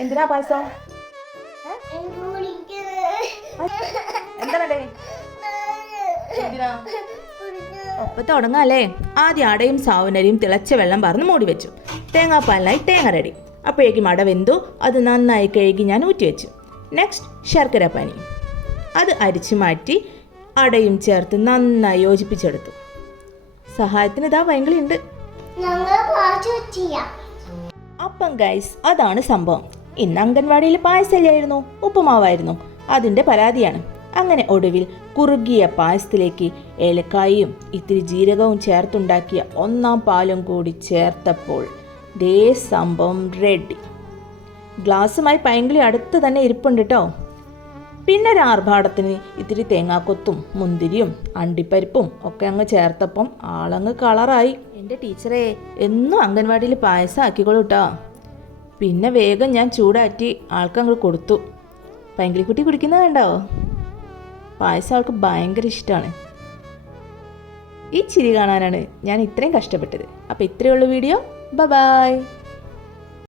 എന്തിനാ പായസം? ഒപ്പം തുടങ്ങാല്ലേ? ആദ്യം അടയും സാവനരിയും തിളച്ച വെള്ളം പറന്ന് മൂടി വെച്ചു. തേങ്ങാപ്പാലിനായി തേങ്ങ റെഡി. അപ്പോഴേക്കും അട വെന്തു. അത് നന്നായി കഴുകി ഞാൻ ഊറ്റി വെച്ചു. നെക്സ്റ്റ് ശർക്കര പനി. അത് അരിച്ചു മാറ്റി അടയും ചേർത്ത് നന്നായി യോജിപ്പിച്ചെടുത്തു. സഹായത്തിന് ഇതാ ചെയ്യാം. അപ്പം ഗൈസ് അതാണ് സംഭവം. ഇന്ന് അംഗൻവാടിയിൽ പായസല്ലായിരുന്നു ഉപ്പുമാവായിരുന്നു. അതിന്റെ പരാതിയാണ്. അങ്ങനെ ഒടുവിൽ കുറുകിയ പായസത്തിലേക്ക് ഏലക്കായും ഇത്തിരി ജീരകവും ചേർത്തുണ്ടാക്കിയ ഒന്നാം പാലും കൂടി ചേർത്തപ്പോൾ ദേ സംഭവം റെഡി ഗ്ലാസ്സുമായി പൈങ്കിളി അടുത്ത് തന്നെ ഇരിപ്പുണ്ട് കേട്ടോ പിന്നെ ഒരു ആർഭാടത്തിന് ഇത്തിരി തേങ്ങാക്കൊത്തും മുന്തിരിയും അണ്ടിപ്പരിപ്പും ഒക്കെ അങ്ങ് ചേർത്തപ്പം ആളങ്ങ് കളറായി. എന്റെ ടീച്ചറെ എന്നും അംഗൻവാടിയിൽ പായസം ആക്കിക്കോളൂ കേട്ടോ പിന്നെ വേഗം ഞാൻ ചൂടാറ്റി ആൾക്കങ്ങ് കൊടുത്തു. പൈങ്കിളിക്കുട്ടി കുടിക്കുന്ന കണ്ടോ? പായസം ആൾക്ക് ഭയങ്കര ഇഷ്ടമാണ് ഈ ചിരി കാണാനാണ് ഞാൻ ഇത്രയും കഷ്ടപ്പെട്ടത്. അപ്പോൾ ഉള്ളൂ വീഡിയോ. ബ ബായ്